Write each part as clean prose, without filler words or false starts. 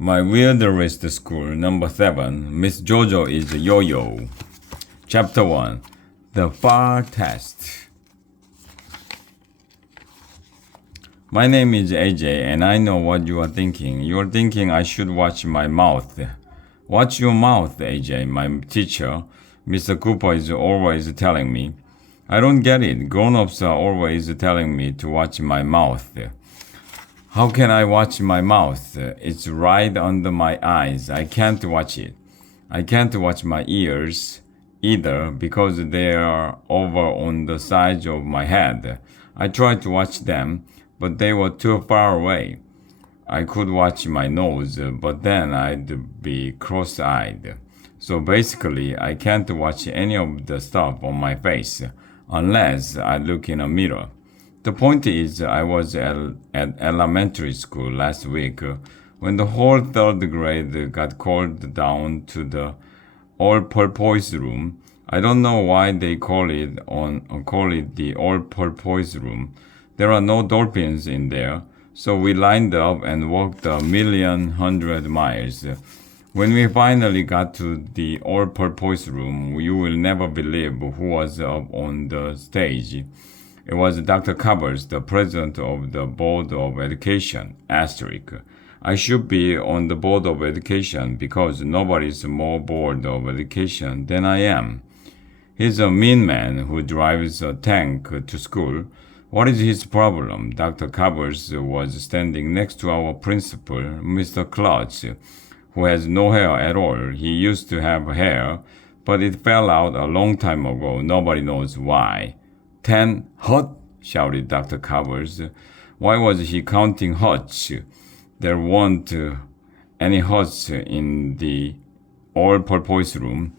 My weirderest school, number 7, Miss Jojo is Yo-Yo. Chapter 1, The FAR Test. My name is AJ, and I know what you are thinking. You are thinking I should watch my mouth. Watch your mouth, AJ, my teacher, Mr. Cooper, is always telling me. I don't get it. Grown-ups are always telling me to watch my mouth. How can I watch my mouth? It's right under my eyes. I can't watch it. I can't watch my ears either because they are over on the sides of my head. I tried to watch them, but they were too far away. I could watch my nose, but then I'd be cross-eyed. So basically, I can't watch any of the stuff on my face unless I look in a mirror. The point is, I was at elementary school last week when the whole third grade got called down to the all-purpose room. I don't know why they call it the all-purpose room. There are no dolphins in there, so we lined up and walked 1,100,000 miles. When we finally got to the all-purpose room, you will never believe who was up on the stage. It was Dr. Covers, the president of the Board of Education, asterisk. I should be on the Board of Education because nobody's more bored of education than I am. He's a mean man who drives a tank to school. What is his problem? Dr. Covers was standing next to our principal, Mr. Klutz, who has no hair at all. He used to have hair, but it fell out a long time ago. Nobody knows why. 10 hot, shouted Dr. Covers. Why was he counting hots? There weren't any hots in the all-purpose room.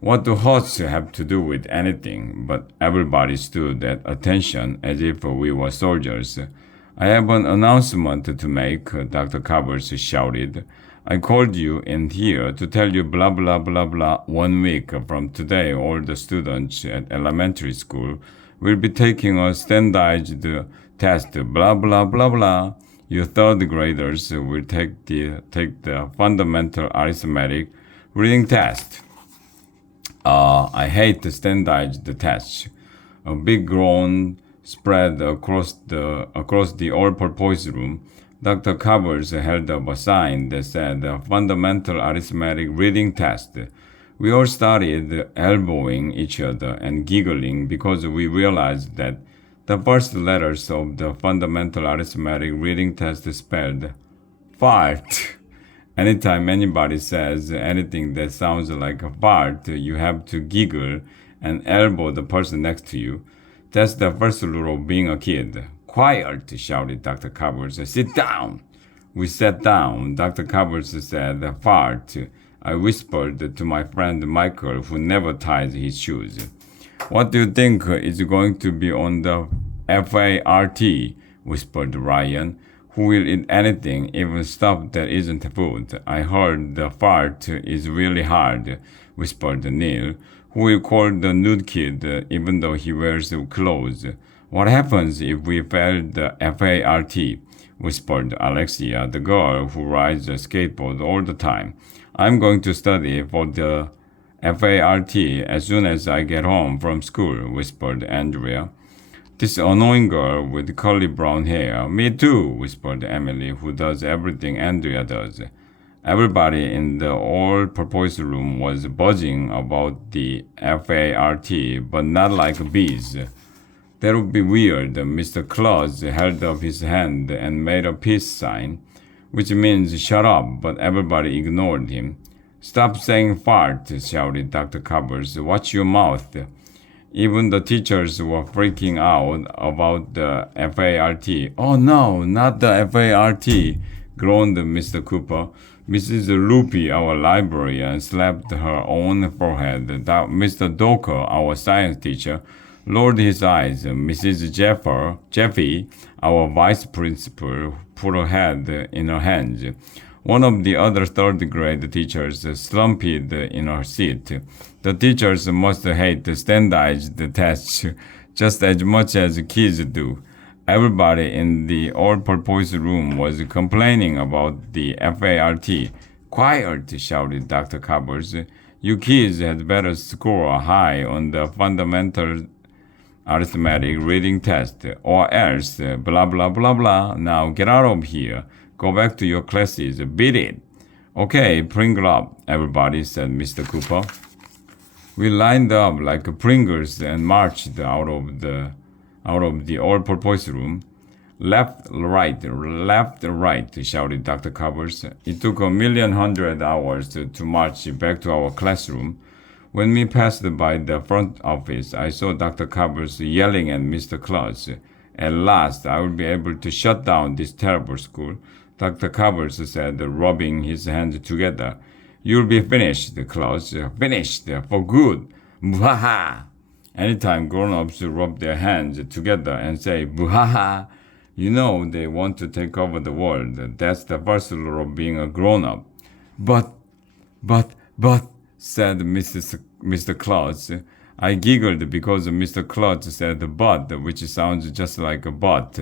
What do hots have to do with anything? But everybody stood at attention as if we were soldiers. I have an announcement to make, Dr. Covers shouted. I called you in here to tell you blah blah blah blah. 1 week from today, all the students at elementary school will be taking a standardized test, blah blah blah blah. You third graders will take the fundamental arithmetic reading test. I hate the standardized tests. A big groan spread across the all-purpose room. Dr. Covers held up a sign that said fundamental arithmetic reading test. We all started elbowing each other and giggling because we realized that the first letters of the fundamental arithmetic reading test spelled fart. Anytime anybody says anything that sounds like a fart, you have to giggle and elbow the person next to you. That's the first rule of being a kid. Quiet, shouted Dr. Covers. Sit down. We sat down. Dr. Covers said fart. I whispered to my friend Michael, who never ties his shoes. What do you think is going to be on the FART? Whispered Ryan. Who will eat anything, even stuff that isn't food? I heard the fart is really hard, whispered Neil. Who will call the nude kid even though he wears clothes? What happens if we fail the FART? Whispered Alexia, the girl who rides a skateboard all the time. I'm going to study for the FART as soon as I get home from school, whispered Andrea. This annoying girl with curly brown hair. Me too, whispered Emily, who does everything Andrea does. Everybody in the all-purpose room was buzzing about the FART, but not like bees. That would be weird. Mr. Claus held up his hand and made a peace sign, which means shut up, but everybody ignored him. Stop saying fart, shouted Dr. Covers. Watch your mouth. Even the teachers were freaking out about the FART. Oh no, not the FART, groaned Mr. Cooper. Mrs. Loopy, our librarian, slapped her own forehead. Mr. Doker, our science teacher, lowered his eyes. Mrs. Jeffy, our vice principal, put her head in her hands. One of the other third grade teachers slumped in her seat. The teachers must hate standardized tests just as much as kids do. Everybody in the all-purpose room was complaining about the FART. Quiet, shouted Dr. Cobbles. You kids had better score high on the fundamental arithmetic reading test, or else, blah blah blah blah. Now get out of here. Go back to your classes. Beat it. Okay, Pringle up, everybody, said Mr. Cooper. We lined up like Pringles and marched out of the all-purpose room. Left, right, shouted Dr. Covers. It took 1,100,000 hours to march back to our classroom. When we passed by the front office, I saw Dr. Covers yelling at Mr. Klotz. At last, I will be able to shut down this terrible school, Dr. Covers said, rubbing his hands together. You'll be finished, Klotz. Finished for good. Mwaha! Anytime grown-ups rub their hands together and say, Buhaha, you know they want to take over the world. That's the first rule of being a grown-up. But, said Mr. Klotz. I giggled because Mr. Klotz said but, which sounds just like a but,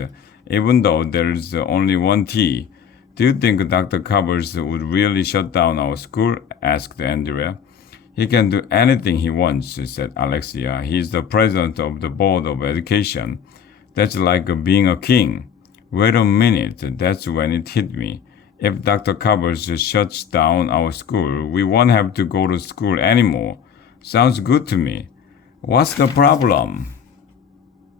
even though there's only one T. Do you think Dr. Covers would really shut down our school? Asked Andrea. He can do anything he wants, said Alexia. He's the president of the Board of Education. That's like being a king. Wait a minute, that's when it hit me. If Dr. Covers shuts down our school, we won't have to go to school anymore. Sounds good to me. What's the problem?